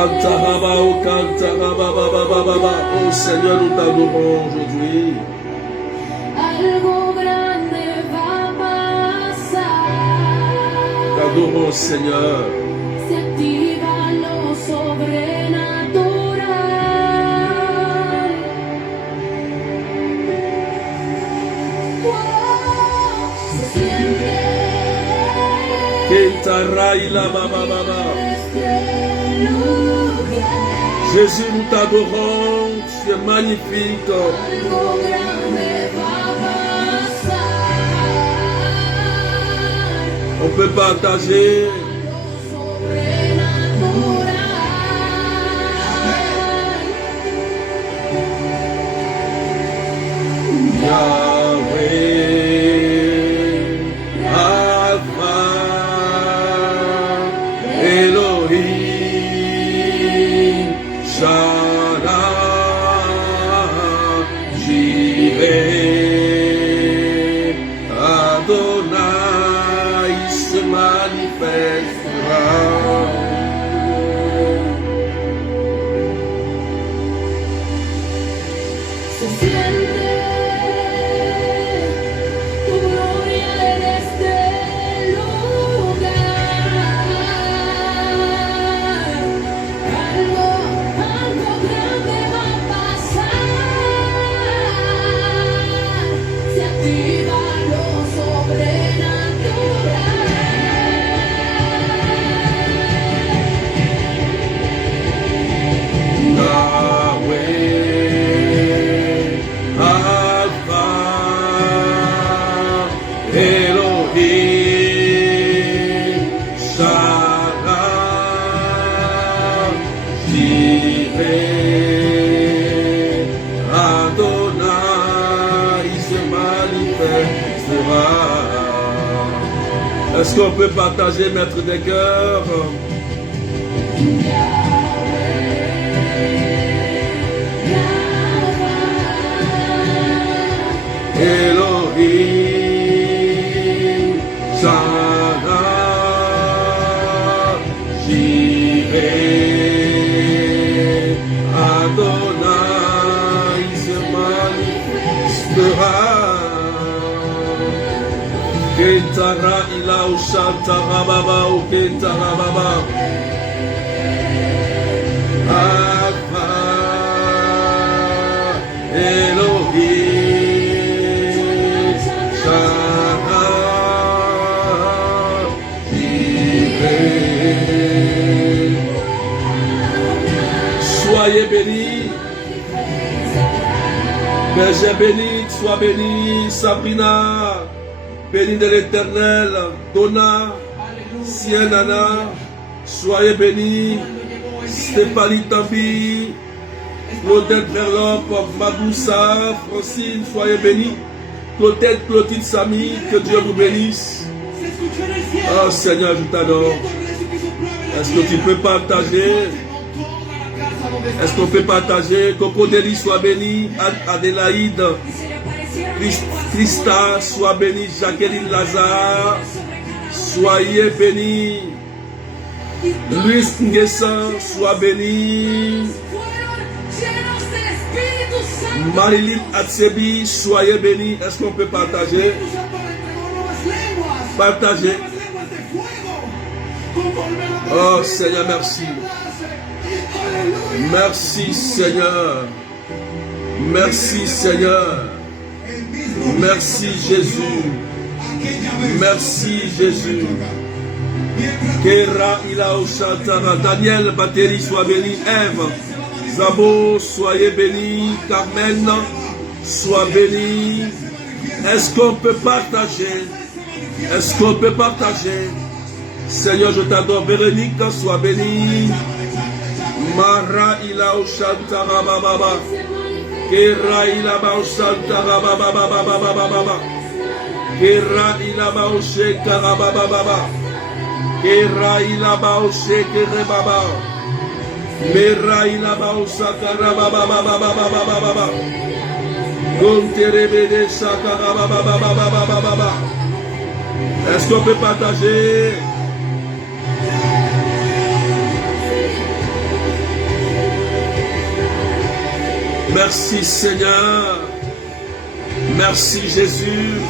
Oh Seigneur, nous t'adorons aujourd'hui. T'adorons Seigneur. Jésus, nous t'adorons, tu es magnifique. On peut partager. Est-ce qu'on peut partager, maître des cœurs? Elohim, Shaddai, Jireh, Adonai se manifestera. Ketara ila ushantara baba ou ketara baba. Alpha, Elohim, Shaddai, Jireh. Soyez bénis. Berger béni, sois béni, Sabrina. Béni de l'Éternel, Donna, Sienana, soyez bénis, Stéphanie Tambi, Claudette Verlope, Maboussa, Francine, soyez bénis, Claudette, Clotilde Samy, que Dieu vous bénisse. Oh Seigneur, je t'adore. Est-ce que tu peux partager? Est-ce qu'on peut partager? Coco Deli, sois béni, Adélaïde, Christa, sois bénie. Jacqueline Lazare, soyez bénie. Luis Nguessan, sois bénie. Marilyn Atsebi, soyez bénie. Est-ce qu'on peut partager? Partagez. Oh Seigneur, merci. Merci Seigneur. Merci Seigneur. Merci Jésus. Merci Jésus. Kera ila oshantara. Daniel Bateri, sois béni. Ève Zabo, soyez béni. Carmen, sois béni. Est-ce qu'on peut partager? Est-ce qu'on peut partager? Seigneur, je t'adore. Véronique, sois béni. Mara ila oshantara baba. Kera ila baoshantara baba baba baba baba. Kera ila baoshekara baba baba. Kera ila baoshekere baba. Mera ila baoshakara baba baba baba baba baba. Gonterebede shakara baba baba baba baba. Est-ce qu'on peut partager? Merci Seigneur. Merci Jésus.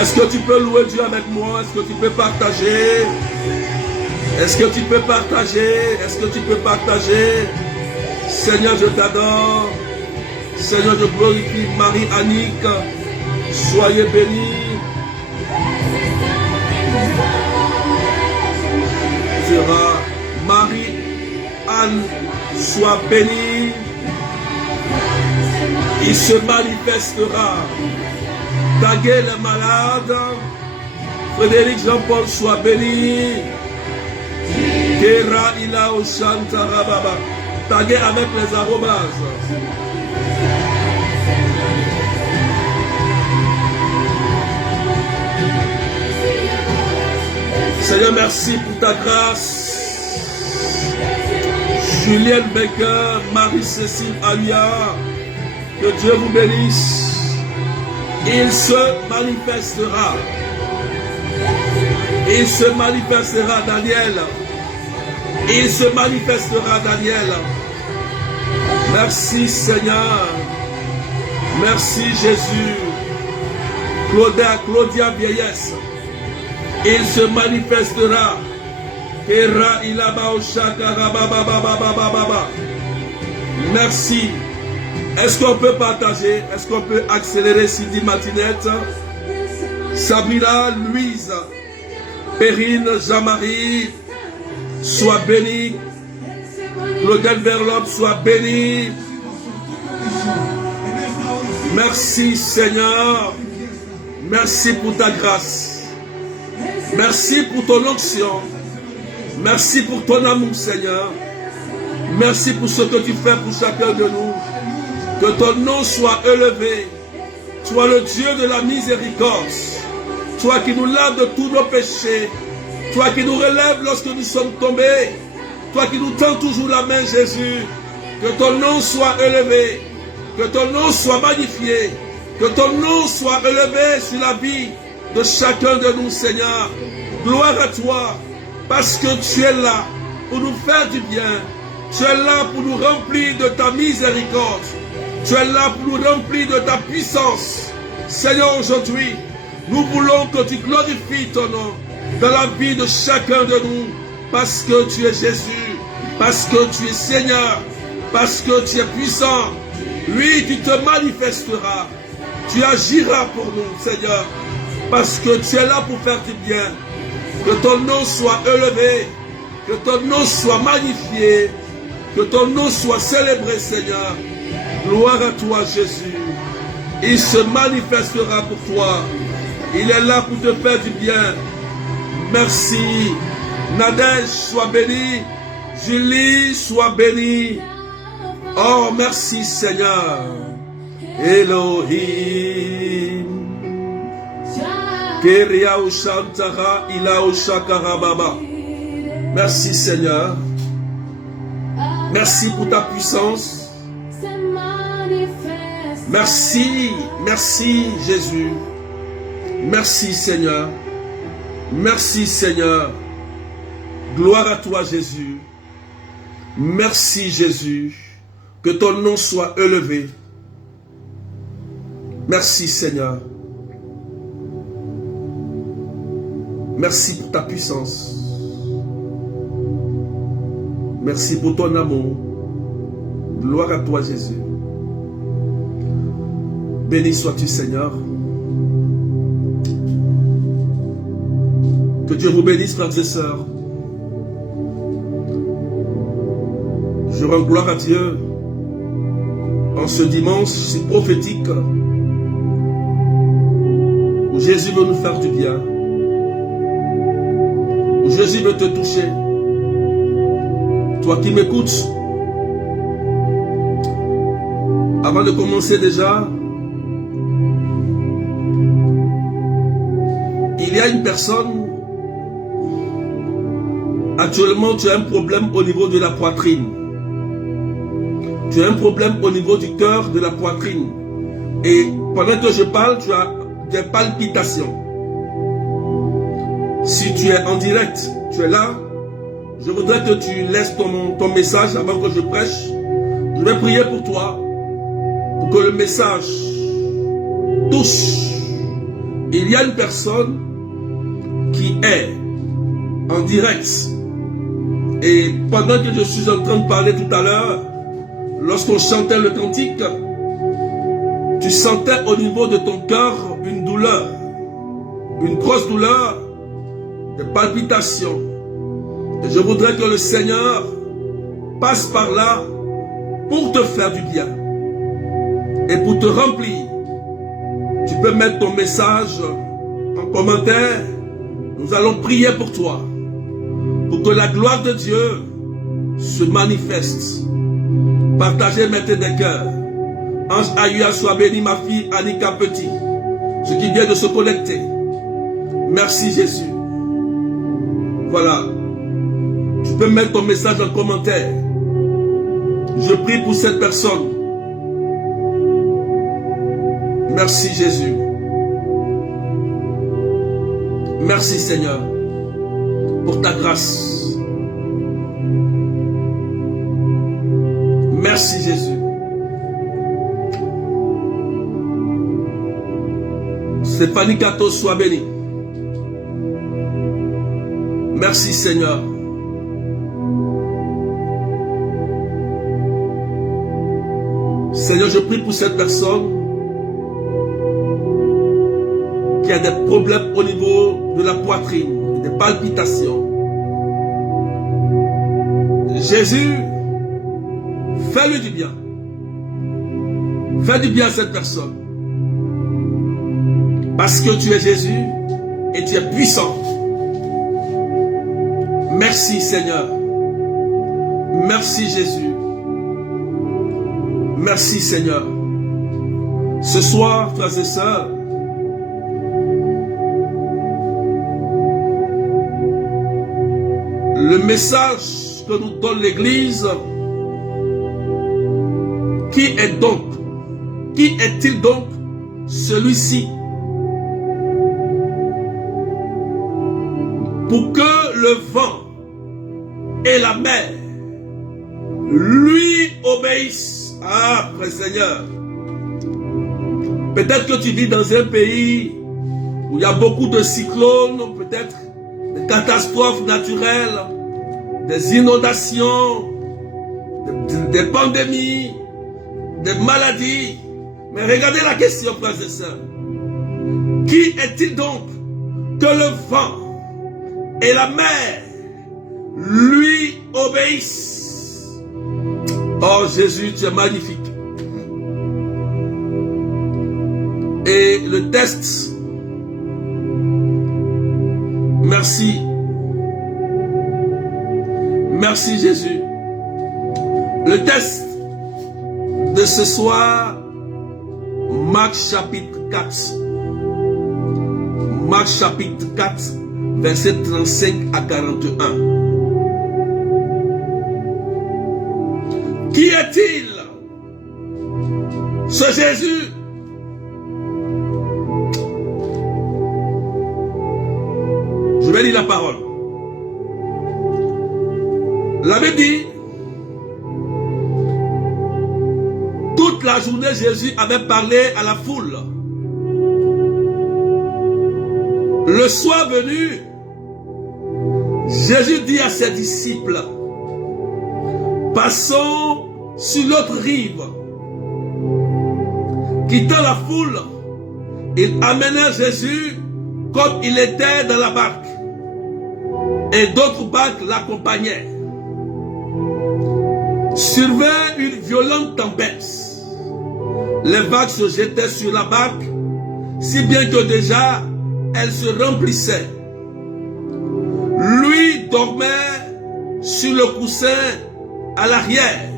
Est-ce que tu peux louer Dieu avec moi? Est-ce que tu peux partager? Est-ce que tu peux partager? Est-ce que tu peux partager? Seigneur, je t'adore. Seigneur, je glorifie Marie-Annick. Soyez bénis. Marie-Anne, sois bénie. Il se manifestera. Taguer les malades. Frédéric Jean-Paul, sois béni. Kera ila o shantara baba. Taguer avec les aromases. Seigneur, merci pour ta grâce. Julienne Becker, Marie-Cécile Alia, que Dieu vous bénisse. Il se manifestera. Il se manifestera, Daniel. Il se manifestera, Daniel. Merci Seigneur. Merci Jésus. Claudia Vieillesse. Il se manifestera. Merci. Est-ce qu'on peut partager? Est-ce qu'on peut accélérer Sidi Matinette? Sabrina, Louise, Perrine, Jean-Marie, sois béni. Claudel Verlop, sois béni. Merci Seigneur. Merci pour ta grâce. Merci pour ton onction. Merci pour ton amour, Seigneur. Merci pour ce que tu fais pour chacun de nous. Que ton nom soit élevé. Toi le Dieu de la miséricorde. Toi qui nous laves de tous nos péchés. Toi qui nous relèves lorsque nous sommes tombés. Toi qui nous tends toujours la main, Jésus. Que ton nom soit élevé. Que ton nom soit magnifié. Que ton nom soit élevé sur la vie de chacun de nous, Seigneur. Gloire à toi, parce que tu es là pour nous faire du bien. Tu es là pour nous remplir de ta miséricorde. Tu es là pour nous remplir de ta puissance. Seigneur, aujourd'hui, nous voulons que tu glorifies ton nom dans la vie de chacun de nous, parce que tu es Jésus, parce que tu es Seigneur, parce que tu es puissant. Oui, tu te manifesteras. Tu agiras pour nous, Seigneur, parce que tu es là pour faire du bien. Que ton nom soit élevé, que ton nom soit magnifié, que ton nom soit célébré, Seigneur. Gloire à toi, Jésus. Il se manifestera pour toi. Il est là pour te faire du bien. Merci. Nadège, sois béni. Julie, sois bénie. Oh, merci, Seigneur. Elohim. Merci Seigneur. Merci pour ta puissance. Merci, merci Jésus. Merci Seigneur. Merci Seigneur. Gloire à toi Jésus. Merci Jésus. Que ton nom soit élevé. Merci Seigneur. Merci pour ta puissance. Merci pour ton amour. Gloire à toi Jésus. Béni sois-tu Seigneur. Que Dieu vous bénisse frères et sœurs. Je rends gloire à Dieu en ce dimanche si prophétique où Jésus veut nous faire du bien. Jésus veut te toucher. Toi qui m'écoutes, avant de commencer déjà, il y a une personne, actuellement tu as un problème au niveau de la poitrine. Tu as un problème au niveau du cœur, de la poitrine. Et pendant que je parle, tu as des palpitations. Si tu es en direct, tu es là, je voudrais que tu laisses ton message avant que je prêche. Je vais prier pour toi, pour que le message touche. Il y a une personne qui est en direct. Et pendant que je suis en train de parler tout à l'heure, lorsqu'on chantait le cantique, tu sentais au niveau de ton cœur une douleur, une grosse douleur, des palpitations. Et je voudrais que le Seigneur passe par là pour te faire du bien et pour te remplir. Tu peux mettre ton message en commentaire. Nous allons prier pour toi, pour que la gloire de Dieu se manifeste. Partagez maintenant des cœurs. Ange Aïa, sois béni, ma fille Annika Petit, ce qui vient de se connecter. Merci Jésus. Voilà. Tu peux mettre ton message en commentaire. Je prie pour cette personne. Merci Jésus. Merci Seigneur pour ta grâce. Merci Jésus. Stéphanie Cato, sois béni. Merci Seigneur. Seigneur, je prie pour cette personne qui a des problèmes au niveau de la poitrine, des palpitations. Jésus, fais-lui du bien. Fais du bien à cette personne. Parce que tu es Jésus et tu es puissant. Merci Seigneur. Merci Jésus. Merci Seigneur. Ce soir, frères et sœurs, le message que nous donne l'Église, qui est-il donc celui-ci? Pour que le vent et la mer lui obéissent. Ah, Frère Seigneur, peut-être que tu vis dans un pays où il y a beaucoup de cyclones, peut-être des catastrophes naturelles, des inondations, des pandémies, des maladies. Mais regardez la question, frères et sœurs. Qui est-il donc que le vent et la mer lui obéissent? Oh Jésus, tu es magnifique. Et le test, merci. Merci Jésus. Le test de ce soir, Marc chapitre 4. Marc chapitre 4, verset 35 à 41. Qui est-il? Ce Jésus. Je vais lire la parole. La Bible dit, toute la journée Jésus avait parlé à la foule. Le soir venu, Jésus dit à ses disciples, passons sur l'autre rive. Quittant la foule, il amena Jésus comme il était dans la barque. Et d'autres barques l'accompagnaient. Survint une violente tempête. Les vagues se jetaient sur la barque, si bien que déjà elle se remplissait. Lui dormait sur le coussin à l'arrière.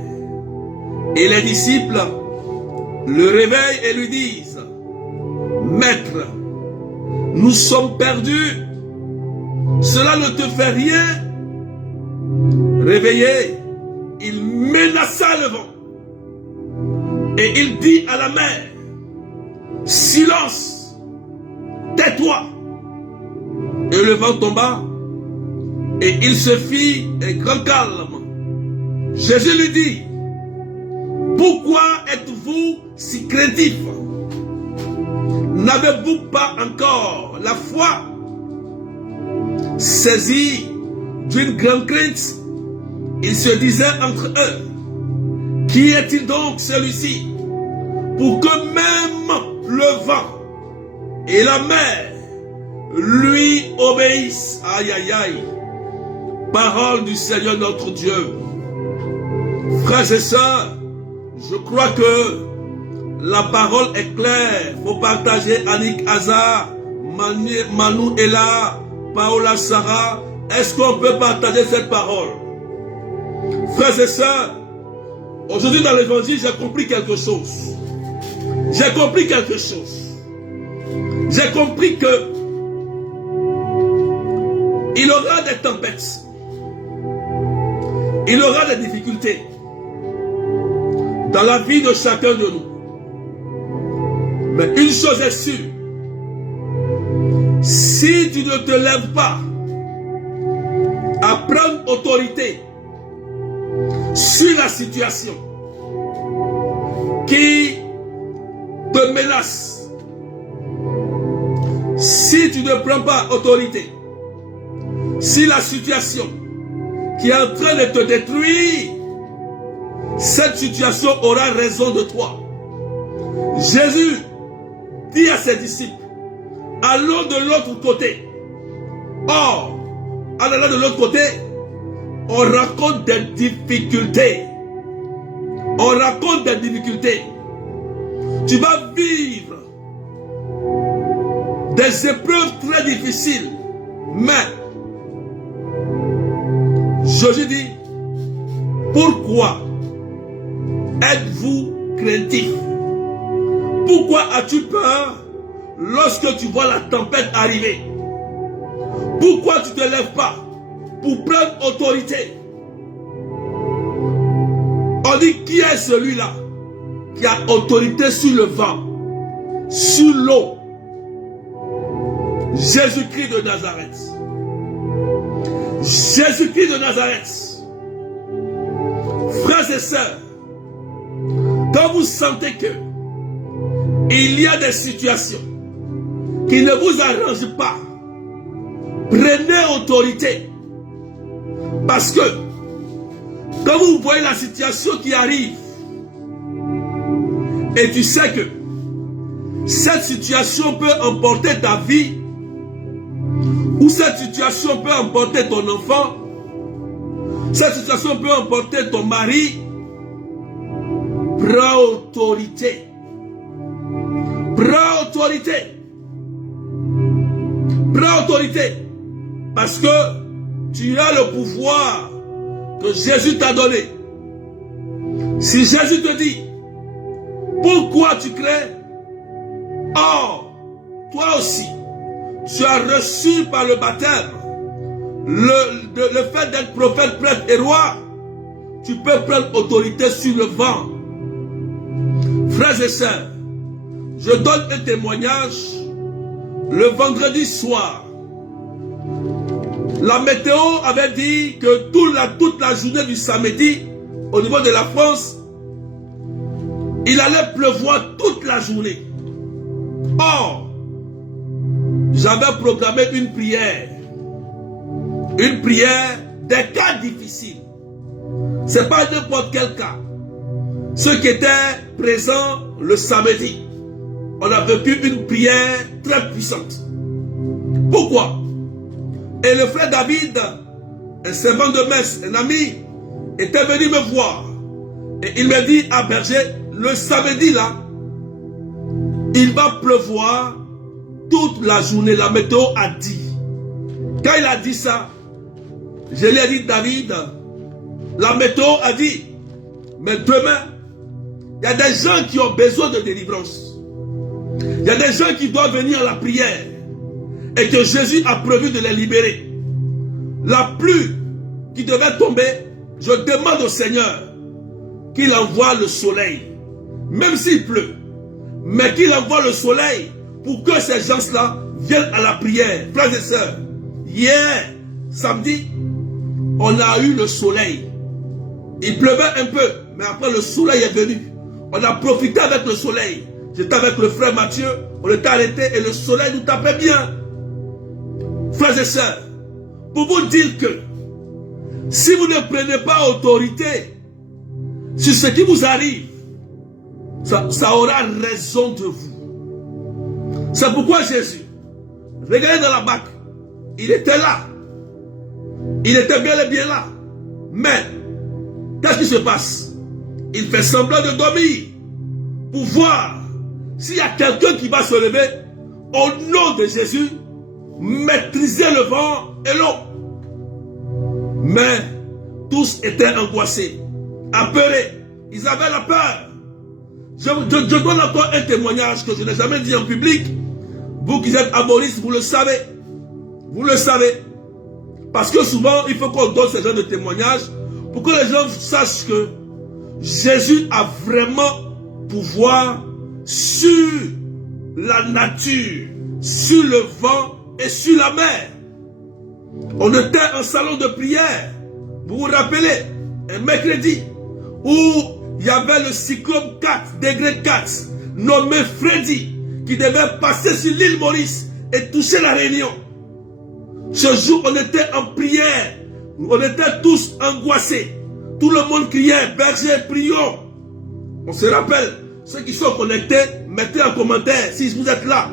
Et les disciples le réveillent et lui disent, Maître, nous sommes perdus. Cela ne te fait rien. Réveillé, il menaça le vent. Et il dit à la mer, silence, tais-toi. Et le vent tomba, et il se fit un grand calme. Jésus lui dit, Pourquoi êtes-vous si craintifs? N'avez-vous pas encore la foi? Saisis d'une grande crainte, ils se disaient entre eux, qui est-il donc celui-ci, pour que même le vent et la mer lui obéissent? Aïe, aïe, aïe. Parole du Seigneur notre Dieu. Frères et sœurs, je crois que la parole est claire. Il faut partager. Annick Hazard, Manu Ella, Paola Sarah. Est-ce qu'on peut partager cette parole? Frères et sœurs, aujourd'hui dans l'évangile, j'ai compris quelque chose. J'ai compris quelque chose. J'ai compris que il aura des tempêtes. Il aura des difficultés dans la vie de chacun de nous. Mais une chose est sûre, si tu ne te lèves pas à prendre autorité sur la situation qui te menace, si tu ne prends pas autorité sur la situation qui est en train de te détruire, cette situation aura raison de toi. Jésus dit à ses disciples, allons de l'autre côté. Or, en allant de l'autre côté, on rencontre des difficultés. On rencontre des difficultés. Tu vas vivre des épreuves très difficiles. Mais, Jésus dit, pourquoi êtes-vous craintifs? Pourquoi as-tu peur lorsque tu vois la tempête arriver? Pourquoi tu ne te lèves pas pour prendre autorité? On dit, qui est celui-là qui a autorité sur le vent, sur l'eau? Jésus-Christ de Nazareth. Jésus-Christ de Nazareth. Frères et sœurs, quand vous sentez que il y a des situations qui ne vous arrangent pas, prenez autorité. Parce que quand vous voyez la situation qui arrive et tu sais que cette situation peut emporter ta vie, ou cette situation peut emporter ton enfant, cette situation peut emporter ton mari, prends autorité. Prends autorité. Prends autorité. Parce que tu as le pouvoir que Jésus t'a donné. Si Jésus te dit, pourquoi tu crains? Or, toi aussi, tu as reçu par le baptême le fait d'être prophète, prêtre et roi. Tu peux prendre autorité sur le vent. Frères et sœurs, je donne un témoignage. Le vendredi soir, la météo avait dit que toute la journée du samedi, au niveau de la France, il allait pleuvoir toute la journée. Or, j'avais programmé une prière des cas difficiles. Ce n'est pas n'importe quel cas. Ceux qui étaient présents le samedi, on a vécu une prière très puissante. Pourquoi? Et le frère David, un servant de messe, un ami, était venu me voir. Et il m'a dit, ah berger, le samedi là, il va pleuvoir toute la journée. La météo a dit. Quand il a dit ça, je lui ai dit, David, la météo a dit, mais demain, il y a des gens qui ont besoin de délivrance. Il y a des gens qui doivent venir à la prière et que Jésus a prévu de les libérer. La pluie qui devait tomber, je demande au Seigneur qu'il envoie le soleil, même s'il pleut, mais qu'il envoie le soleil pour que ces gens-là viennent à la prière. Frères et sœurs, hier, samedi, on a eu le soleil. Il pleuvait un peu, mais après le soleil est venu. On a profité avec le soleil. J'étais avec le frère Mathieu, on était arrêté et le soleil nous tapait bien. Frères et sœurs, pour vous dire que si vous ne prenez pas autorité sur ce qui vous arrive, ça aura raison de vous. C'est pourquoi Jésus, regardez dans la barque, il était là. Il était bien et bien là. Mais, qu'est-ce qui se passe? Il fait semblant de dormir pour voir s'il y a quelqu'un qui va se lever au nom de Jésus, maîtriser le vent et l'eau. Mais tous étaient angoissés, apeurés. Ils avaient la peur. Je donne encore un témoignage que je n'ai jamais dit en public. Vous qui êtes aboristes, vous le savez. Vous le savez. Parce que souvent, il faut qu'on donne ce genre de témoignages pour que les gens sachent que Jésus a vraiment pouvoir sur la nature, sur le vent et sur la mer. On était en salon de prière, vous vous rappelez, un mercredi, où il y avait le cyclone 4, degré 4, nommé Freddy, qui devait passer sur l'île Maurice et toucher la Réunion. Ce jour, on était en prière, on était tous angoissés. Tout le monde criait, berger, prions. On se rappelle, ceux qui sont connectés, mettez en commentaire si vous êtes là.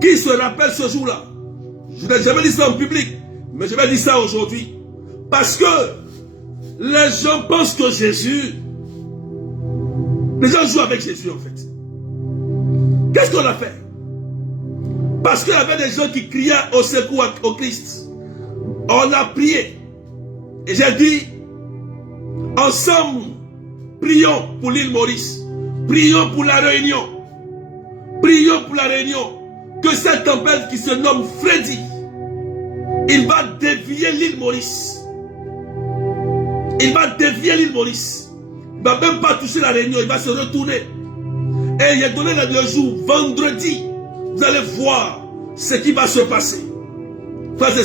Qui se rappelle ce jour-là? Je n'ai jamais dit ça en public, mais je vais dire ça aujourd'hui. Parce que les gens pensent que Jésus, les gens jouent avec Jésus en fait. Qu'est-ce qu'on a fait? Parce qu'il y avait des gens qui criaient au secours au Christ. On a prié. Et j'ai dit, ensemble, prions pour l'île Maurice. Prions pour la Réunion. Prions pour la Réunion. Que cette tempête qui se nomme Freddy, il va dévier l'île Maurice. Il va dévier l'île Maurice. Il ne va même pas toucher la Réunion. Il va se retourner. Et il a donné le jour, vendredi. Vous allez voir ce qui va se passer. Frères et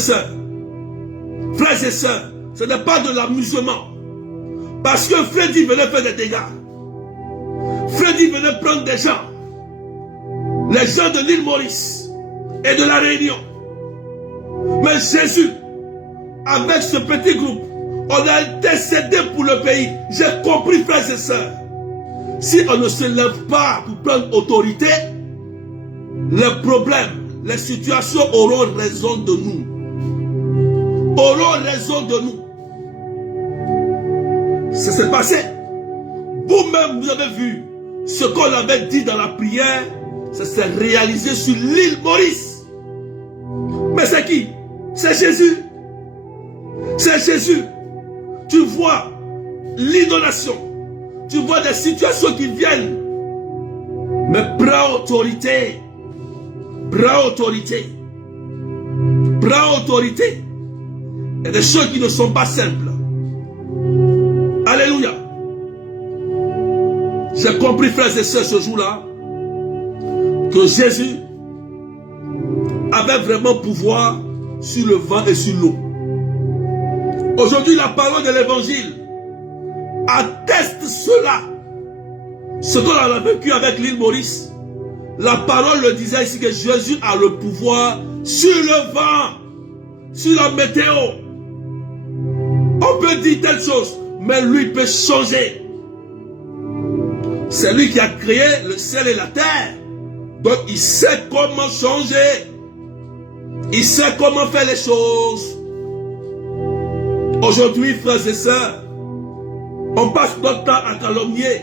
sœurs, ce n'est pas de l'amusement. Parce que Freddy venait faire des dégâts. Freddy venait prendre des gens. Les gens de l'île Maurice et de la Réunion. Mais Jésus, avec ce petit groupe, on a intercédé pour le pays. J'ai compris, frères et sœurs. Si on ne se lève pas pour prendre autorité, les problèmes, les situations auront raison de nous. Auront raison de nous. Ça s'est passé. Vous-même, vous avez vu ce qu'on avait dit dans la prière. Ça s'est réalisé sur l'île Maurice. Mais c'est qui? C'est Jésus. C'est Jésus. Tu vois l'inondation. Tu vois des situations qui viennent. Mais prends autorité. Prends autorité. Prends autorité. Il y a des choses qui ne sont pas simples. Alléluia. J'ai compris, frères et sœurs, ce jour-là, que Jésus avait vraiment pouvoir sur le vent et sur l'eau. Aujourd'hui, la parole de l'évangile atteste cela. Ce qu'on a vécu avec l'île Maurice, la parole le disait ici que Jésus a le pouvoir sur le vent, sur la météo. On peut dire telle chose, mais lui peut changer. C'est lui qui a créé le ciel et la terre. Donc il sait comment changer. Il sait comment faire les choses. Aujourd'hui, frères et sœurs, on passe notre temps à calomnier.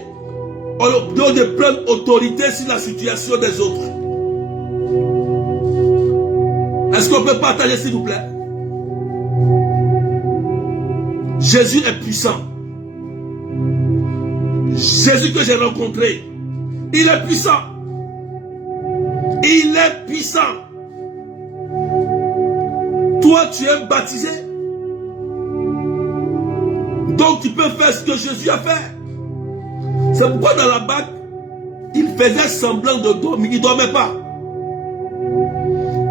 On doit de prendre autorité sur la situation des autres. Est-ce qu'on peut partager, s'il vous plaît? Jésus est puissant. Jésus que j'ai rencontré, il est puissant. Il est puissant. Toi, tu es baptisé. Donc, tu peux faire ce que Jésus a fait. C'est pourquoi dans la barque, il faisait semblant de dormir. Il ne dormait pas.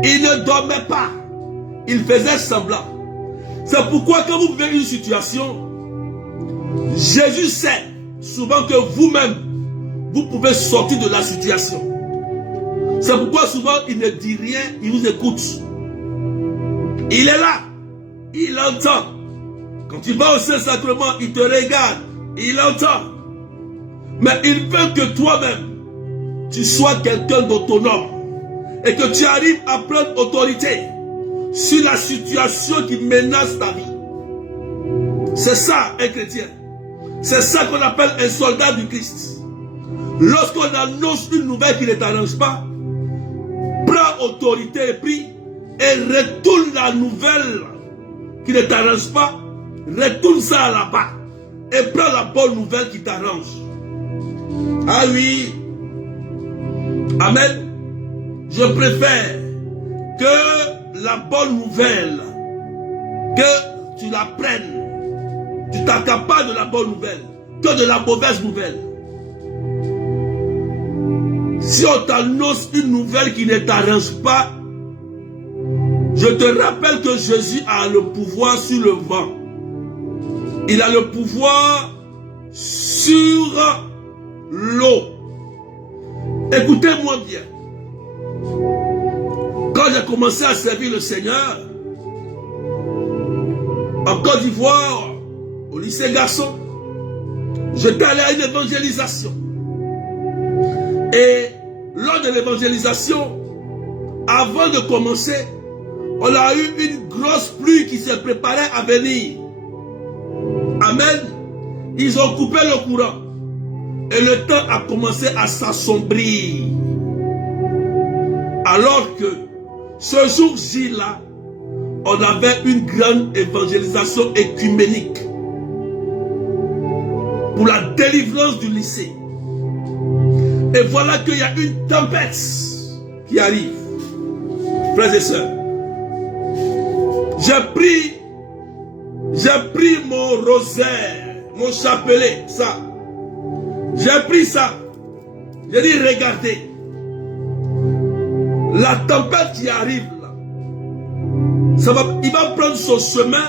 Il ne dormait pas. Il faisait semblant. C'est pourquoi quand vous vivez une situation, Jésus sait souvent que vous-même, vous pouvez sortir de la situation. C'est pourquoi souvent il ne dit rien, il vous écoute. Il est là, il entend. Quand tu vas au Saint-Sacrement, il te regarde, il entend. Mais il veut que toi-même, tu sois quelqu'un d'autonome et que tu arrives à prendre autorité sur la situation qui menace ta vie. C'est ça un chrétien. C'est ça qu'on appelle un soldat du Christ. Lorsqu'on annonce une nouvelle qui ne t'arrange pas, prends autorité et prie et retourne la nouvelle qui ne t'arrange pas, retourne ça là-bas et prends la bonne nouvelle qui t'arrange. Ah oui. Amen. Je préfère que la bonne nouvelle, que tu la prennes, tu t'accapares de la bonne nouvelle, que de la mauvaise nouvelle. Si on t'annonce une nouvelle qui ne t'arrange pas, je te rappelle que Jésus a le pouvoir sur le vent. Il a le pouvoir sur l'eau. Écoutez-moi bien. Quand j'ai commencé à servir le Seigneur, en Côte d'Ivoire, au lycée Garçon, j'étais allé à une évangélisation. Et lors de l'évangélisation, avant de commencer, on a eu une grosse pluie qui se préparait à venir. Amen. Ils ont coupé le courant. Et le temps a commencé à s'assombrir. Alors que ce jour-ci-là, on avait une grande évangélisation écuménique pour la délivrance du lycée. Et voilà qu'il y a une tempête qui arrive. Frères et sœurs, j'ai pris mon rosaire, mon chapelet, ça. J'ai pris ça. J'ai dit, regardez. La tempête qui arrive là, il va prendre son chemin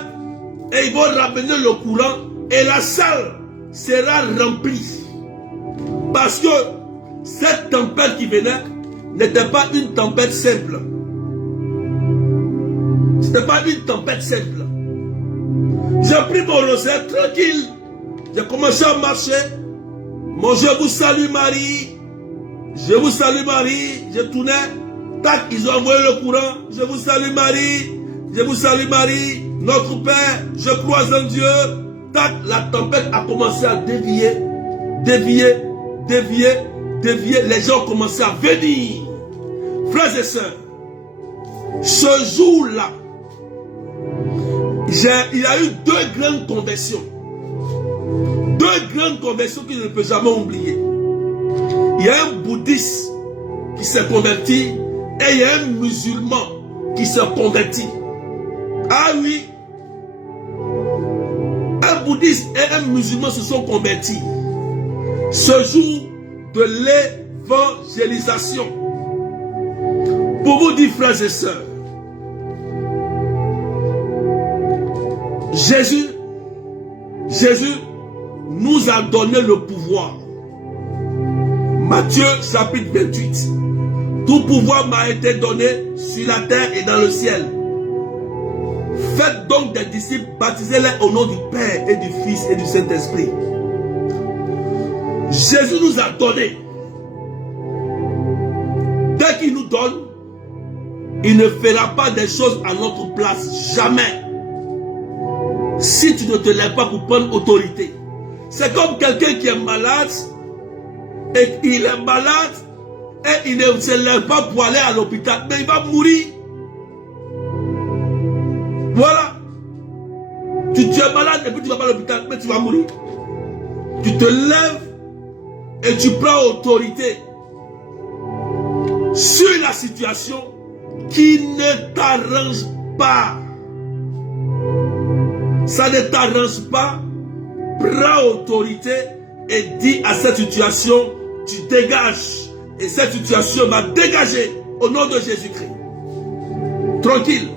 et il va ramener le courant et la salle sera remplie. Parce que cette tempête qui venait n'était pas une tempête simple. Ce n'était pas une tempête simple. J'ai pris mon rosaire tranquille. J'ai commencé à marcher. Mon je vous salue Marie. Je vous salue Marie. Je tournais. Tac, ils ont envoyé le courant. Je vous salue Marie. Je vous salue Marie. Notre Père, je crois en Dieu. Tac, la tempête a commencé à dévier. Dévier. Dévier. Dévier. Les gens ont commencé à venir. Frères et sœurs, ce jour-là, il y a eu deux grandes conversions. Deux grandes conversions que je ne peux jamais oublier. Il y a un bouddhiste qui s'est converti et il y a un musulman qui s'est converti. Ah oui. Un bouddhiste et un musulman se sont convertis ce jour de l'évangélisation. Pour vous dire, frères et sœurs, Jésus nous a donné le pouvoir. Matthieu chapitre 28. Tout pouvoir m'a été donné sur la terre et dans le ciel. Faites donc des disciples, baptisez-les au nom du Père et du Fils et du Saint-Esprit. Jésus nous a donné. Dès qu'il nous donne, il ne fera pas des choses à notre place. Jamais. Si tu ne te lèves pas pour prendre autorité. C'est comme quelqu'un qui est malade. Et il est malade. Et il ne se lève pas pour aller à l'hôpital. Mais il va mourir. Voilà. Tu es malade et puis tu vas pas à l'hôpital. Mais tu vas mourir. Tu te lèves. Et tu prends autorité. Sur la situation qui ne t'arrange pas. Ça ne t'arrange pas. Prends autorité et dis à cette situation, tu dégages. Et cette situation va dégager au nom de Jésus-Christ. Tranquille.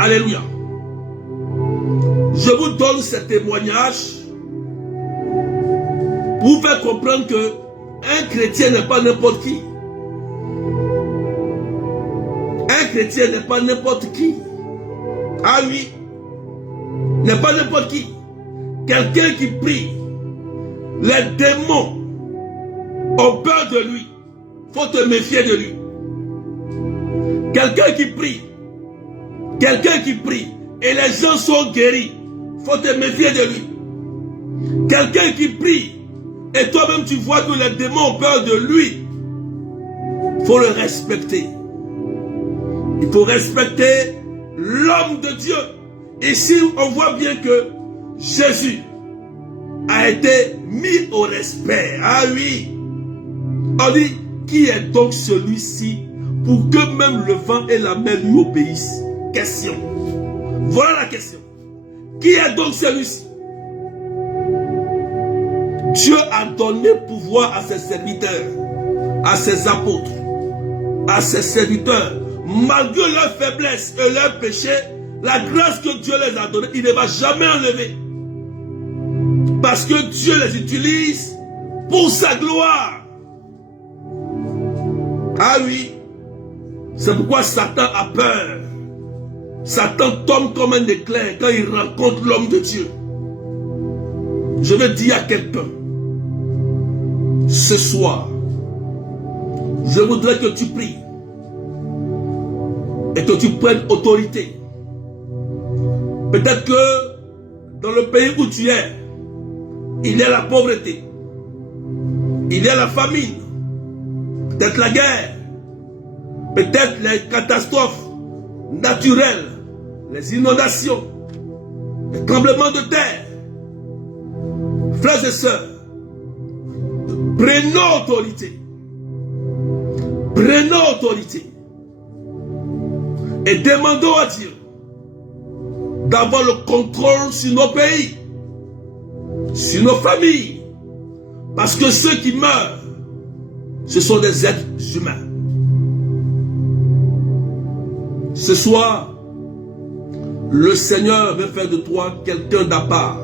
Alléluia. Je vous donne ce témoignage pour faire comprendre que un chrétien n'est pas n'importe qui. Un chrétien n'est pas n'importe qui. Ah oui, n'est pas n'importe qui. Quelqu'un qui prie, les démons ont peur de lui. Faut te méfier de lui. Quelqu'un qui prie, et les gens sont guéris. Faut te méfier de lui. Quelqu'un qui prie, et toi-même tu vois que les démons ont peur de lui. Faut le respecter. Il faut respecter l'homme de Dieu. Ici, on voit bien que Jésus a été mis au respect. Ah oui. On dit, qui est donc celui-ci pour que même le vent et la mer lui obéissent? Question. Voilà la question. Qui est donc celui-ci? Dieu a donné pouvoir à ses serviteurs, à ses apôtres, à ses serviteurs. Malgré leur faiblesse et leur péché, la grâce que Dieu les a donnée, il ne va jamais enlever. Parce que Dieu les utilise pour sa gloire. Ah oui, c'est pourquoi Satan a peur. Satan tombe comme un éclair quand il rencontre l'homme de Dieu. Je vais dire à quelqu'un, ce soir, je voudrais que tu pries et que tu prennes autorité. Peut-être que dans le pays où tu es, il y a la pauvreté, il y a la famine, peut-être la guerre, peut-être les catastrophes naturelles, les inondations, les tremblements de terre. Frères et sœurs, prenons autorité. Prenons autorité. Et demandons à Dieu d'avoir le contrôle sur nos pays, sur nos familles. Parce que ceux qui meurent, ce sont des êtres humains. Ce soir, le Seigneur veut faire de toi quelqu'un d'à part.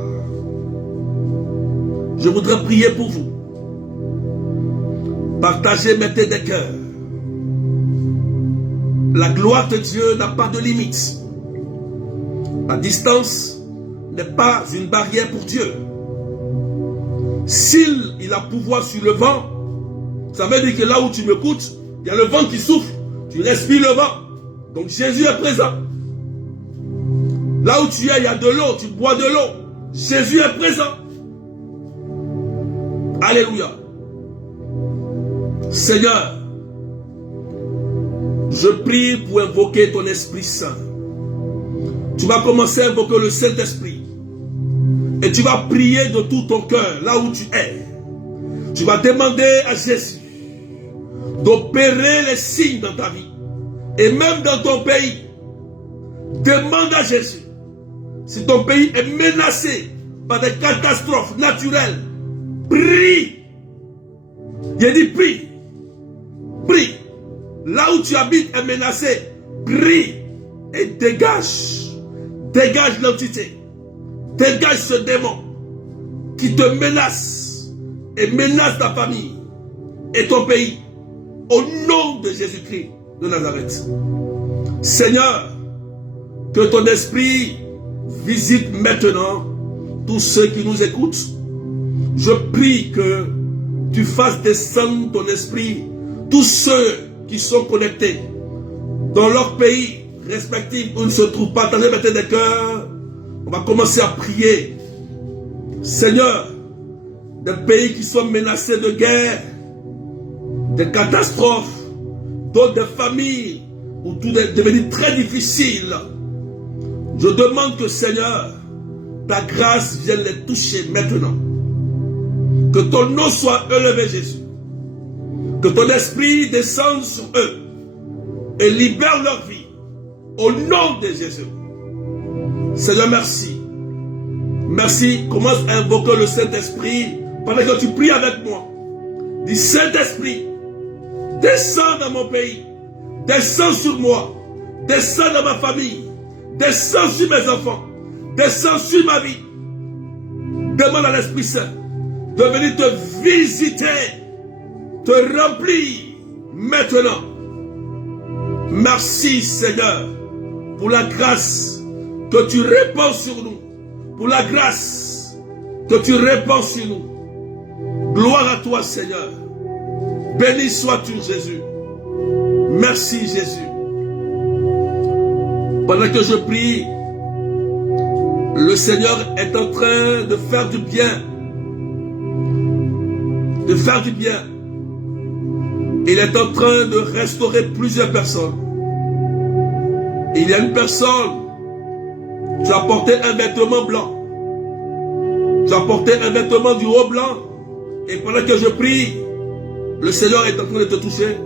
Je voudrais prier pour vous. Partagez, mettez des cœurs. La gloire de Dieu n'a pas de limite. La distance n'est pas une barrière pour Dieu. S'il a pouvoir sur le vent, ça veut dire que là où tu m'écoutes, il y a le vent qui souffle. Tu respires le vent. Donc Jésus est présent. Là où tu es, il y a de l'eau. Tu bois de l'eau. Jésus est présent. Alléluia. Seigneur, je prie pour invoquer ton Esprit Saint. Tu vas commencer à invoquer le Saint-Esprit. Et tu vas prier de tout ton cœur, là où tu es. Tu vas demander à Jésus d'opérer les signes dans ta vie. Et même dans ton pays. Demande à Jésus. Si ton pays est menacé par des catastrophes naturelles, prie. Il dit prie. Prie. Là où tu habites est menacé. Prie. Et dégage. Dégage l'entité. Dégage ce démon qui te menace et menace ta famille et ton pays. Au nom de Jésus-Christ de Nazareth. Seigneur, que ton esprit visite maintenant tous ceux qui nous écoutent. Je prie que tu fasses descendre ton esprit, tous ceux qui sont connectés dans leur pays respectif où ils ne se trouvent pas. Attendez, mettez des cœurs. On va commencer à prier. Seigneur, des pays qui sont menacés de guerre, des catastrophes, d'autres des familles où tout est devenu très difficile. Je demande que Seigneur, ta grâce vienne les toucher maintenant. Que ton nom soit élevé, Jésus. Que ton esprit descende sur eux et libère leur vie. Au nom de Jésus. Seigneur, merci. Merci. Commence à invoquer le Saint-Esprit pendant que tu pries avec moi. Dis, Saint-Esprit, descends dans mon pays. Descends sur moi. Descends dans ma famille. Descends sur mes enfants. Descends sur ma vie. Demande à l'Esprit Saint de venir te visiter, te remplir maintenant. Merci Seigneur pour la grâce que tu répands sur nous, pour la grâce que tu répands sur nous. Gloire à toi Seigneur. Béni sois-tu Jésus. Merci Jésus. Pendant que je prie, le Seigneur est en train de faire du bien. De faire du bien. Il est en train de restaurer plusieurs personnes. Il y a une personne, tu as porté un vêtement blanc. Tu as porté un vêtement du haut blanc. Et pendant que je prie, le Seigneur est en train de te toucher.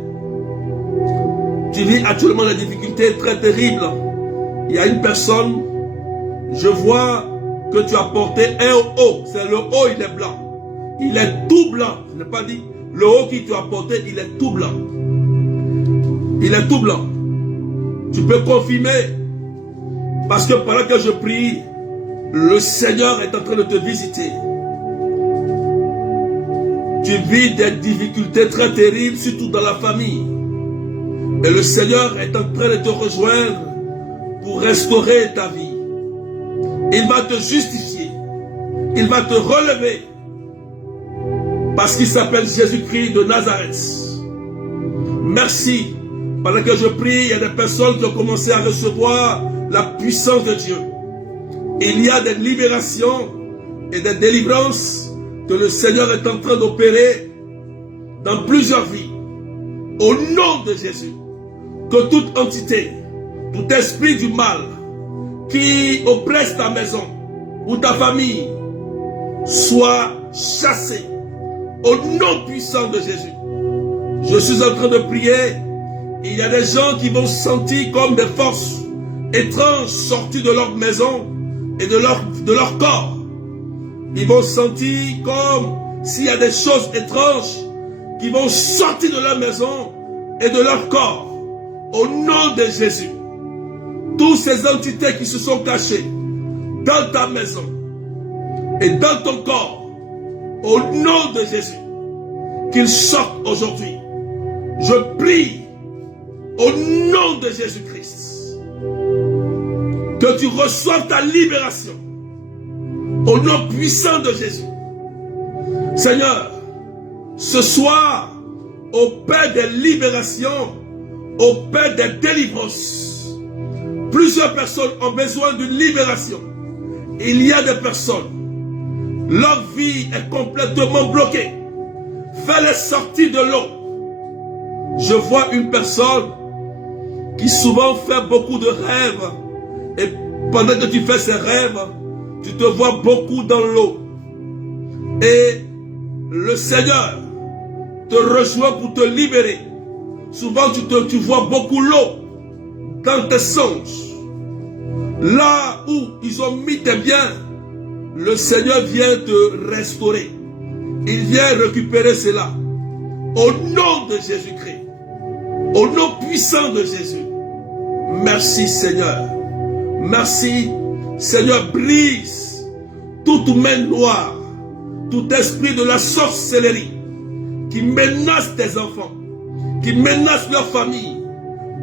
Tu vis actuellement des difficultés très terribles. Il y a une personne, je vois que tu as porté un haut. C'est le haut, il est blanc. Il est tout blanc. Je n'ai pas dit. Le haut que tu as porté, il est tout blanc. Il est tout blanc. Tu peux confirmer. Parce que pendant que je prie, le Seigneur est en train de te visiter. Tu vis des difficultés très terribles, surtout dans la famille. Et le Seigneur est en train de te rejoindre pour restaurer ta vie. Il va te justifier. Il va te relever. Parce qu'il s'appelle Jésus-Christ de Nazareth. Merci. Pendant que je prie, il y a des personnes qui ont commencé à recevoir la puissance de Dieu. Il y a des libérations et des délivrances que le Seigneur est en train d'opérer dans plusieurs vies. Au nom de Jésus, que toute entité, tout esprit du mal qui oppresse ta maison ou ta famille soit chassé. Au nom puissant de Jésus. Je suis en train de prier. Il y a des gens qui vont sentir comme des forces étranges sorties de leur maison et de leur corps. Ils vont sentir comme s'il y a des choses étranges qui vont sortir de leur maison et de leur corps. Au nom de Jésus. Toutes ces entités qui se sont cachées dans ta maison et dans ton corps. Au nom de Jésus, qu'ils sortent aujourd'hui. Je prie au nom de Jésus-Christ que tu reçoives ta libération. Au nom puissant de Jésus. Seigneur, ce soir, au Père des libérations, au Père des délivrances, plusieurs personnes ont besoin d'une libération. Il y a des personnes, leur vie est complètement bloquée. Fais-les sortir de l'eau. Je vois une personne qui souvent fait beaucoup de rêves. Et pendant que tu fais ces rêves, tu te vois beaucoup dans l'eau. Et le Seigneur te rejoint pour te libérer. Souvent tu vois beaucoup l'eau dans tes songes. Là où ils ont mis tes biens, le Seigneur vient te restaurer. Il vient récupérer cela. Au nom de Jésus-Christ. Au nom puissant de Jésus. Merci Seigneur. Merci Seigneur, brise toute main noire, tout esprit de la sorcellerie qui menace tes enfants, qui menace leur famille.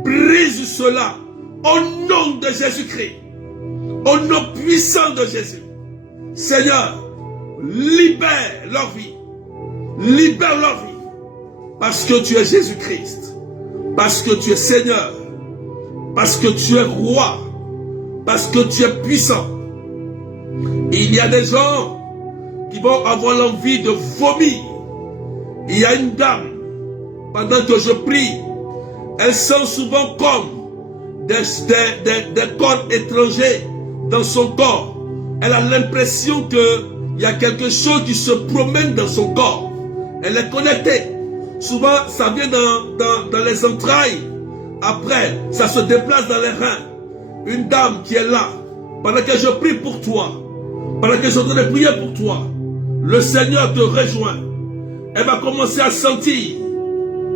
Brise cela au nom de Jésus-Christ. Au nom puissant de Jésus. Seigneur, libère leur vie. Libère leur vie. Parce que tu es Jésus-Christ. Parce que tu es Seigneur. Parce que tu es roi. Parce que tu es puissant. Il y a des gens qui vont avoir l'envie de vomir. Il y a une dame, pendant que je prie, elle sent souvent comme des corps étrangers dans son corps. Elle a l'impression qu'il y a quelque chose qui se promène dans son corps. Elle est connectée. Souvent, ça vient dans les entrailles. Après, ça se déplace dans les reins. Une dame qui est là, pendant que je prie pour toi, pendant que je suis en train de prier pour toi, le Seigneur te rejoint. Elle va commencer à sentir.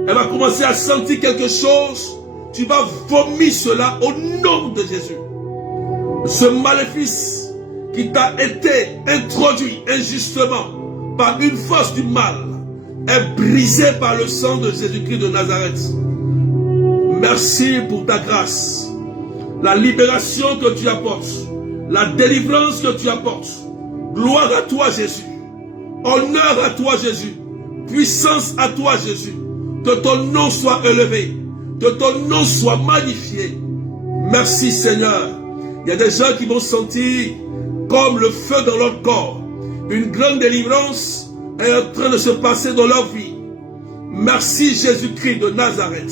Elle va commencer à sentir quelque chose. Tu vas vomir cela au nom de Jésus. Ce maléfice qui t'a été introduit injustement par une force du mal est brisée par le sang de Jésus-Christ de Nazareth. Merci pour ta grâce, la libération que tu apportes, la délivrance que tu apportes. Gloire à toi Jésus, honneur à toi Jésus, puissance à toi Jésus. Que ton nom soit élevé, que ton nom soit magnifié. Merci Seigneur. Il y a des gens qui vont sentir comme le feu dans leur corps. Une grande délivrance est en train de se passer dans leur vie. Merci Jésus-Christ de Nazareth.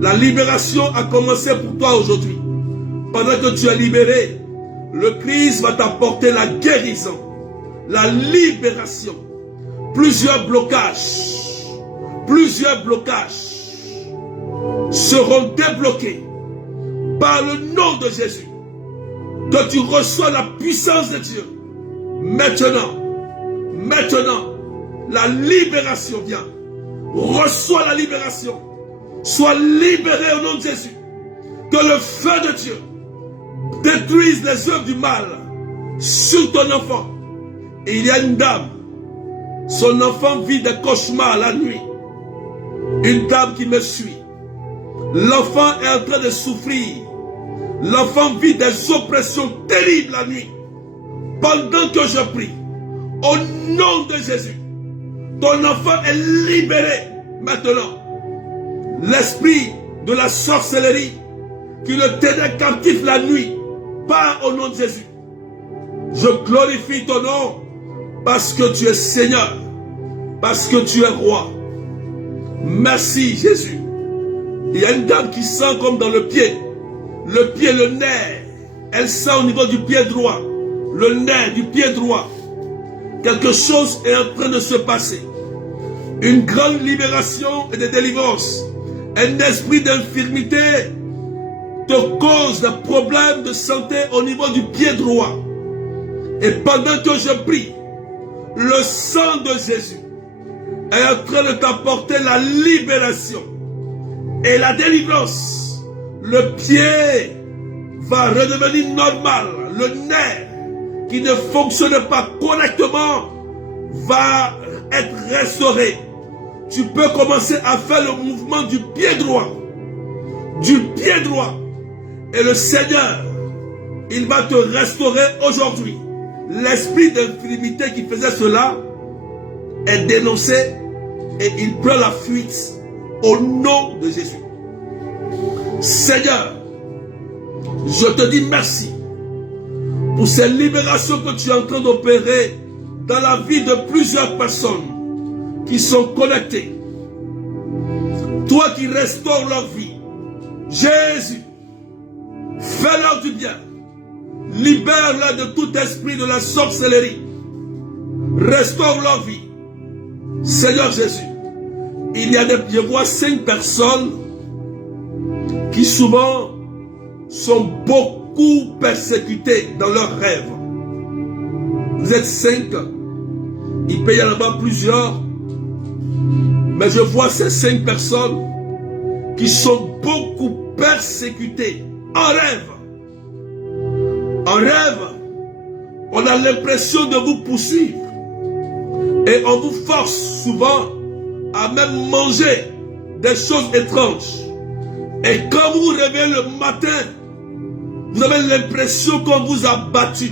La libération a commencé pour toi aujourd'hui. Pendant que tu es libéré, le Christ va t'apporter la guérison, la libération. Plusieurs blocages seront débloqués par le nom de Jésus. Que tu reçois la puissance de Dieu. Maintenant, la libération vient. Reçois la libération. Sois libéré au nom de Jésus. Que le feu de Dieu détruise les œuvres du mal sur ton enfant. Et il y a une dame. Son enfant vit des cauchemars la nuit. Une dame qui me suit. L'enfant est en train de souffrir. L'enfant vit des oppressions terribles la nuit. Pendant que je prie, au nom de Jésus, ton enfant est libéré maintenant. L'esprit de la sorcellerie qui le tenait captif la nuit, part au nom de Jésus. Je glorifie ton nom parce que tu es Seigneur, parce que tu es roi. Merci Jésus. Il y a une dame qui sent comme dans le pied, le nerf. Elle sent au niveau du pied droit, le nerf du pied droit. Quelque chose est en train de se passer. Une grande libération et de délivrance. Un esprit d'infirmité te cause des problèmes de santé au niveau du pied droit. Et pendant que je prie, le sang de Jésus est en train de t'apporter la libération et la délivrance. Le pied va redevenir normal. Le nerf qui ne fonctionne pas correctement va être restauré. Tu peux commencer à faire le mouvement du pied droit. Du pied droit. Et le Seigneur, il va te restaurer aujourd'hui. L'esprit d'infirmité qui faisait cela est dénoncé et il prend la fuite au nom de Jésus. Seigneur, je te dis merci pour ces libérations que tu es en train d'opérer dans la vie de plusieurs personnes qui sont connectées. Toi qui restaures leur vie, Jésus, fais-leur du bien. Libère-leur de tout esprit de la sorcellerie. Restaure leur vie. Seigneur Jésus, je vois 5 personnes qui souvent sont beaucoup persécutées dans leurs rêves. Vous êtes 5. Il peut y en avoir plusieurs. Mais je vois ces 5 personnes qui sont beaucoup persécutées en rêve. En rêve, on a l'impression de vous poursuivre. Et on vous force souvent à même manger des choses étranges. Et quand vous vous réveillez le matin, vous avez l'impression qu'on vous a battu.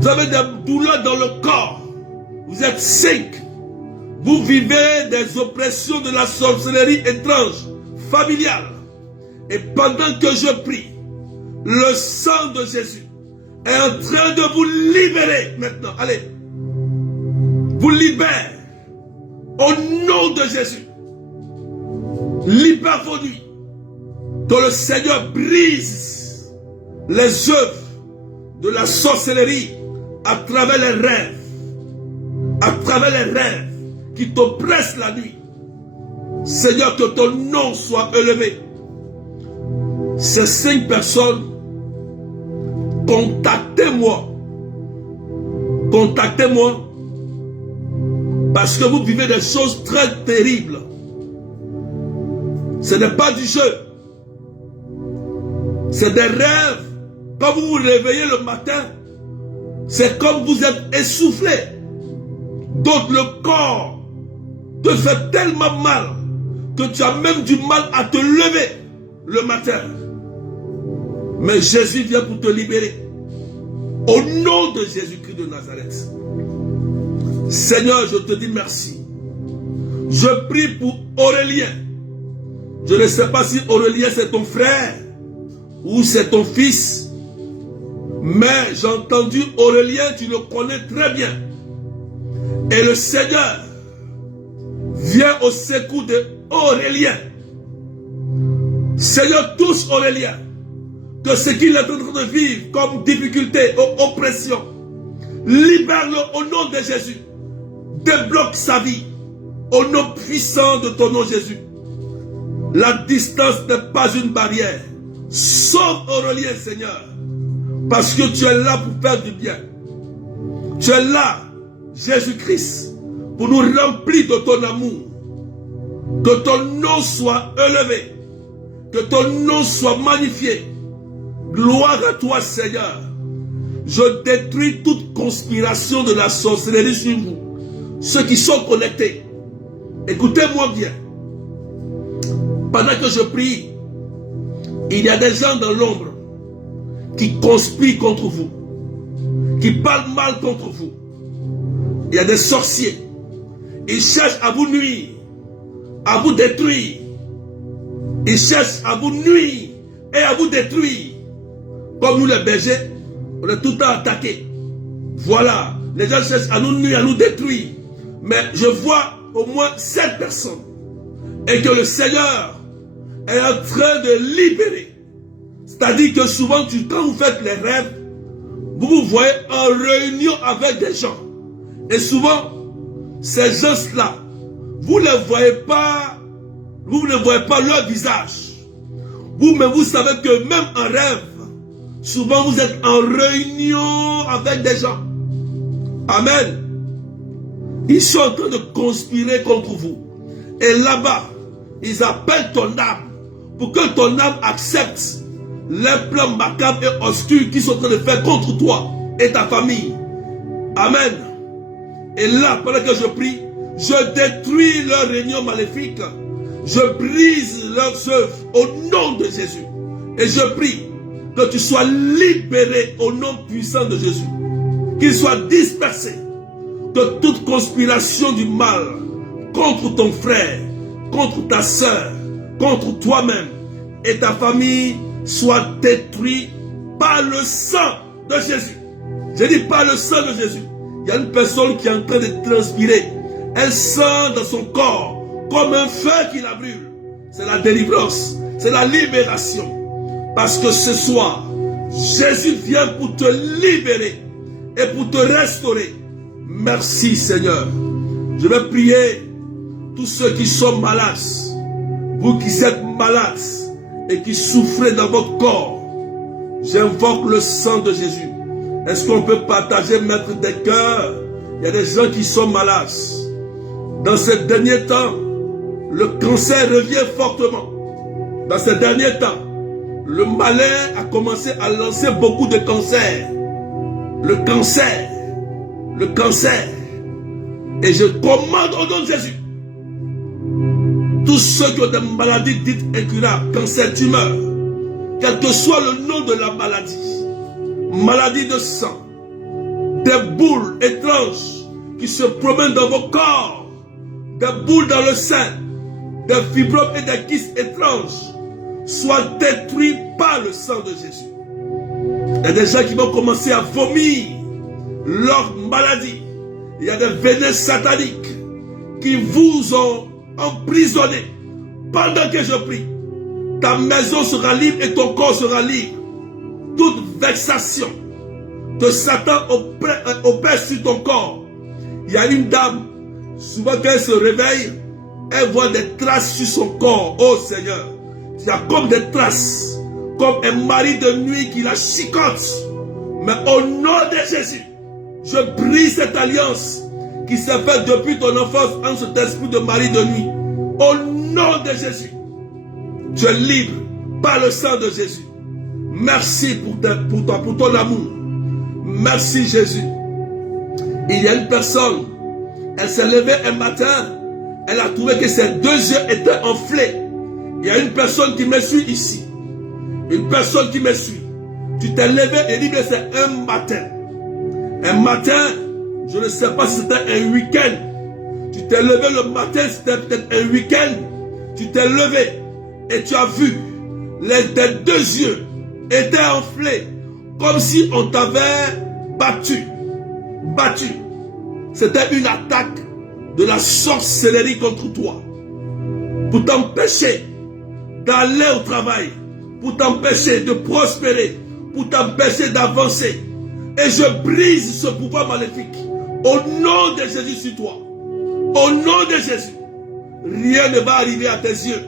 Vous avez des douleurs dans le corps. Vous êtes 5. Vous vivez des oppressions de la sorcellerie étrange, familiale. Et pendant que je prie, le sang de Jésus est en train de vous libérer maintenant. Allez. Vous libère. Au nom de Jésus. Libère vos nuits. Que le Seigneur brise les œuvres de la sorcellerie à travers les rêves. À travers les rêves qui t'oppressent la nuit. Seigneur, que ton nom soit élevé. Ces 5 personnes, contactez-moi. Contactez-moi. Parce que vous vivez des choses très terribles. Ce n'est pas du jeu. C'est des rêves. Quand vous vous réveillez le matin, c'est comme vous êtes essoufflé. dont le corps te fait tellement mal que tu as même du mal à te lever le matin. Mais Jésus vient pour te libérer. Au nom de Jésus-Christ de Nazareth. Seigneur, je te dis merci. Je prie pour Aurélien. Je ne sais pas si Aurélien c'est ton frère ou c'est ton fils. Mais j'ai entendu Aurélien, tu le connais très bien. Et le Seigneur vient au secours de Aurélien. Seigneur, touche Aurélien. Que ce qu'il est en train de vivre comme difficulté ou oppression, libère-le au nom de Jésus. Débloque sa vie au nom puissant de ton nom Jésus. La distance n'est pas une barrière. Sauve Aurélien, Seigneur, parce que tu es là pour faire du bien. Tu es là, Jésus-Christ, pour nous remplir de ton amour. Que ton nom soit élevé, que ton nom soit magnifié. Gloire à toi, Seigneur. Je détruis toute conspiration de la sorcellerie sur vous. Ceux qui sont connectés, écoutez-moi bien. Pendant que je prie, il y a des gens dans l'ombre qui conspirent contre vous, qui parlent mal contre vous. Il y a des sorciers. Ils cherchent à vous nuire, à vous détruire. Ils cherchent à vous nuire et à vous détruire. Comme nous les bergers, on est tout le temps attaqués. Voilà, les gens cherchent à nous nuire, à nous détruire. Mais je vois au moins 7 personnes. Et que le Seigneur est en train de libérer. C'est-à-dire que souvent, quand vous faites les rêves, vous vous voyez en réunion avec des gens. Et souvent, ces gens-là, vous ne voyez pas, vous ne voyez pas leur visage. Mais vous savez que même en rêve, souvent vous êtes en réunion avec des gens. Amen. Ils sont en train de conspirer contre vous. Et là-bas, ils appellent ton âme pour que ton âme accepte les plans macabres et obscurs qu'ils sont en train de faire contre toi et ta famille. Amen. Et là, pendant que je prie, je détruis leurs réunions maléfiques. Je brise leurs œuvres au nom de Jésus. Et je prie que tu sois libéré au nom puissant de Jésus. Qu'il soit dispersé. Que toute conspiration du mal contre ton frère, contre ta soeur, contre toi-même et ta famille soit détruite par le sang de Jésus. Je dis par le sang de Jésus. Il y a une personne qui est en train de transpirer. Elle sent dans son corps comme un feu qui la brûle. C'est la délivrance, c'est la libération. Parce que ce soir, Jésus vient pour te libérer et pour te restaurer. Merci Seigneur. Je vais prier tous ceux qui sont malades. Vous qui êtes malades et qui souffrez dans votre corps. J'invoque le sang de Jésus. Est-ce qu'on peut partager, mettre des cœurs? Il y a des gens qui sont malades. Dans ces derniers temps, le cancer revient fortement. Dans ces derniers temps, le malin a commencé à lancer beaucoup de cancers. Le cancer. Le cancer. Et je commande au nom de Jésus. Tous ceux qui ont des maladies dites incurables, cancer, tumeur, quel que soit le nom de la maladie, maladie de sang, des boules étranges qui se promènent dans vos corps, des boules dans le sein, des fibromes et des kystes étranges, soient détruits par le sang de Jésus. Il y a des gens qui vont commencer à vomir leur maladie. Il y a des vénins sataniques qui vous ont emprisonné. Pendant que je prie, ta maison sera libre et ton corps sera libre. Toute vexation que Satan opère sur ton corps. Il y a une dame, souvent quand elle se réveille, elle voit des traces sur son corps. Oh Seigneur, il y a comme des traces, comme un mari de nuit qui la chicote. Mais au nom de Jésus, je brise cette alliance qui s'est faite depuis ton enfance entre cet esprit de mari de nuit. Au nom de Jésus, tu es libre par le sang de Jésus. Merci pour ton amour. Merci Jésus. Il y a une personne, Elle s'est levée un matin, elle a trouvé que ses 2 yeux étaient enflés. Il y a une personne qui me suit ici. Une personne qui me suit. Tu t'es levé et dit que c'est un matin. Un matin, je ne sais pas si c'était un week-end. Tu t'es levé le matin, c'était peut-être un week-end. Tu t'es levé et tu as vu tes 2 yeux étaient enflés comme si on t'avait battu. Battu. C'était une attaque de la sorcellerie contre toi. Pour t'empêcher d'aller au travail. Pour t'empêcher de prospérer. Pour t'empêcher d'avancer. Et je brise ce pouvoir maléfique. Au nom de Jésus sur toi. Au nom de Jésus. Rien ne va arriver à tes yeux.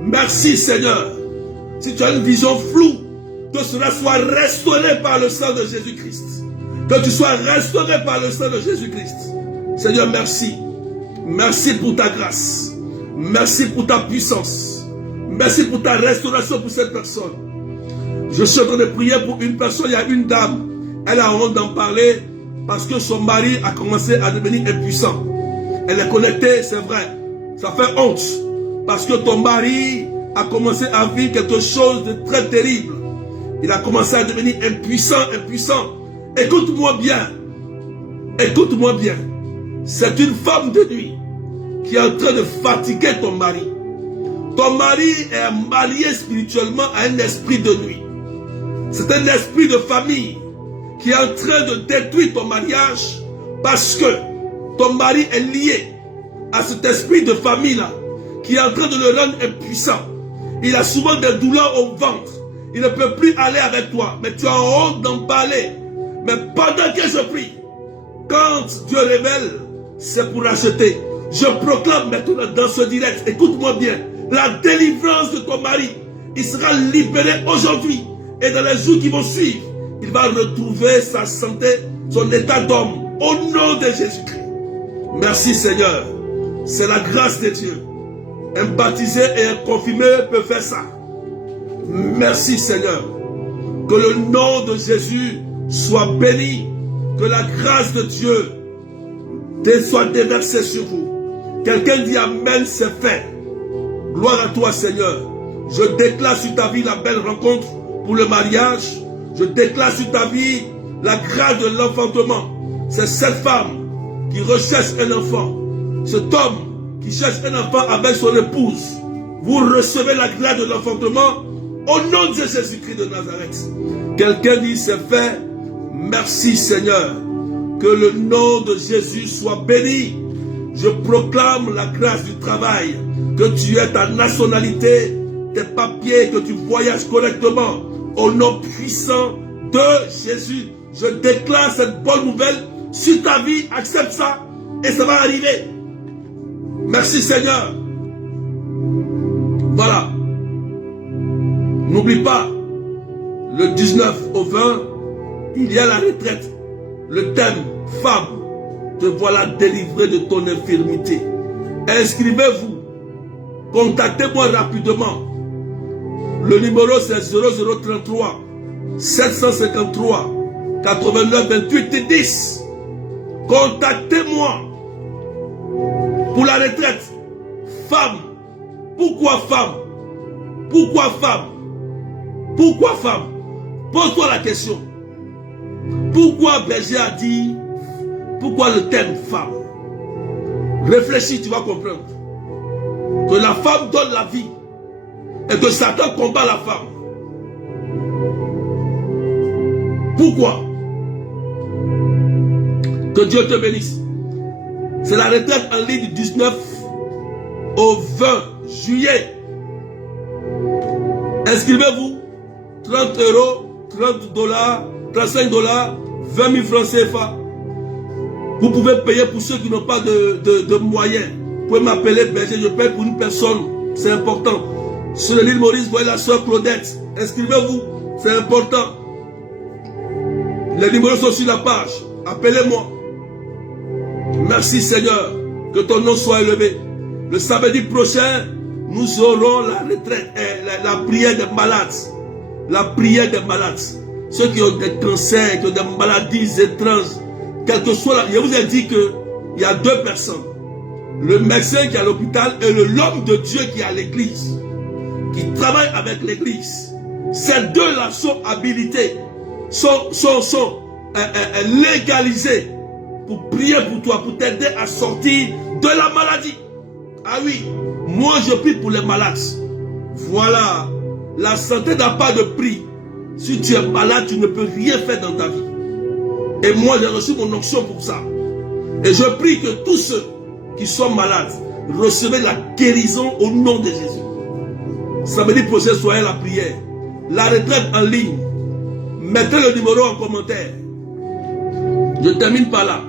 Merci Seigneur. Si tu as une vision floue, que cela soit restauré par le sang de Jésus-Christ. Que tu sois restauré par le sang de Jésus-Christ. Seigneur, merci. Merci pour ta grâce. Merci pour ta puissance. Merci pour ta restauration pour cette personne. Je suis en train de prier pour une personne. Il y a une dame. Elle a honte d'en parler parce que son mari a commencé à devenir impuissant. Elle est connectée, c'est vrai. Ça fait honte. Parce que ton mari a commencé à vivre quelque chose de très terrible. Il a commencé à devenir impuissant. Écoute-moi bien. Écoute-moi bien. C'est une femme de nuit qui est en train de fatiguer ton mari. Ton mari est marié spirituellement à un esprit de nuit. C'est un esprit de famille qui est en train de détruire ton mariage parce que ton mari est lié à cet esprit de famille-là qui est en train de le rendre impuissant. Il a souvent des douleurs au ventre. Il ne peut plus aller avec toi. Mais tu as honte d'en parler. Mais pendant que je prie, quand Dieu révèle, c'est pour acheter. Je proclame maintenant dans ce direct, écoute-moi bien, la délivrance de ton mari. Il sera libéré aujourd'hui. Et dans les jours qui vont suivre, il va retrouver sa santé, son état d'homme. Au nom de Jésus-Christ. Merci Seigneur. C'est la grâce de Dieu. Un baptisé et un confirmé peut faire ça. Merci Seigneur. Que le nom de Jésus soit béni. Que la grâce de Dieu soit déversée sur vous. Quelqu'un dit Amen, c'est fait. Gloire à toi Seigneur. Je déclare sur ta vie la belle rencontre pour le mariage. Je déclare sur ta vie la grâce de l'enfantement. C'est cette femme qui recherche un enfant. Cet homme qui cherche un enfant avec son épouse. Vous recevez la grâce de l'enfantement au nom de Jésus-Christ de Nazareth. Quelqu'un dit c'est fait. Merci Seigneur. Que le nom de Jésus soit béni. Je proclame la grâce du travail. Que tu aies ta nationalité, tes papiers, que tu voyages correctement. Au nom puissant de Jésus. Je déclare cette bonne nouvelle sur ta vie. Accepte ça et ça va arriver. Merci Seigneur. Voilà. N'oublie pas, le 19 au 20, il y a la retraite. Le thème, femme, te voilà délivré de ton infirmité. Inscrivez-vous. Contactez-moi rapidement. Le numéro c'est 0033 753 89 28 10. Contactez-moi pour la retraite. Femme. Pourquoi femme? Pourquoi femme? Pourquoi femme? Pose-toi la question. Pourquoi Berger a dit, pourquoi le thème femme? Réfléchis, tu vas comprendre. Que la femme donne la vie et que Satan combat la femme. Pourquoi? Que Dieu te bénisse. C'est la retraite en ligne du 19 au 20 juillet. Inscrivez-vous. 30 €, 30 $, 35 $, 20 000 francs CFA. Vous pouvez payer pour ceux qui n'ont pas de moyens. Vous pouvez m'appeler berger, je paye pour une personne. C'est important. Sur l'île Maurice, vous voyez la soeur Claudette. Inscrivez-vous. C'est important. Les numéros sont sur la page. Appelez-moi. Merci Seigneur. Que ton nom soit élevé. Le samedi prochain, nous aurons la retraite, la prière des malades. La prière des malades. Ceux qui ont des cancers, qui ont des maladies étranges. Quel que soit, je vous ai dit que il y a deux personnes. Le médecin qui est à l'hôpital et l'homme de Dieu qui est à l'église, qui travaille avec l'église. Ces deux-là sont habilités, sont légalisés pour prier pour toi, pour t'aider à sortir de la maladie. Ah oui, moi je prie pour les malades. Voilà, la santé n'a pas de prix. Si tu es malade, tu ne peux rien faire dans ta vie. Et moi j'ai reçu mon onction pour ça. Et je prie que tous ceux qui sont malades recevez la guérison au nom de Jésus. Samedi prochain, soyez la prière. La retraite en ligne. Mettez le numéro en commentaire. Je termine par là.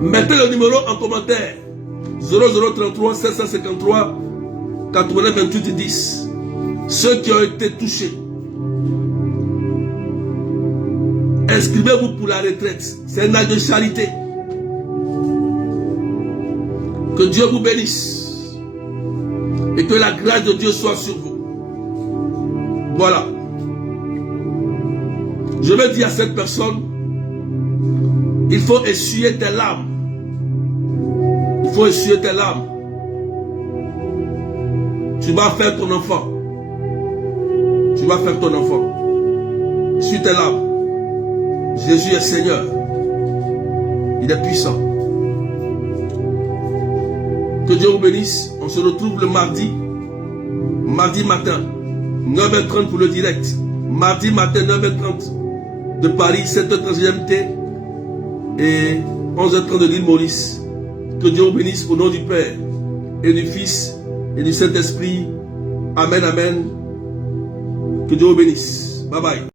Mettez le numéro en commentaire. 0033 753 80 28 10. Ceux qui ont été touchés. Inscrivez-vous pour la retraite. C'est un acte de charité. Que Dieu vous bénisse. Et que la grâce de Dieu soit sur vous. Voilà. Je vais dire à cette personne, il faut essuyer tes larmes. Il faut essuyer tes larmes. Tu vas faire ton enfant. Tu vas faire ton enfant. Essuie tes larmes. Jésus est Seigneur. Il est puissant. Que Dieu vous bénisse. On se retrouve le mardi matin, 9h30 pour le direct. Mardi matin, 9h30 de Paris, 7h30 GMT et 11h30 de l'île Maurice. Que Dieu vous bénisse au nom du Père et du Fils et du Saint-Esprit. Amen, amen. Que Dieu vous bénisse. Bye bye.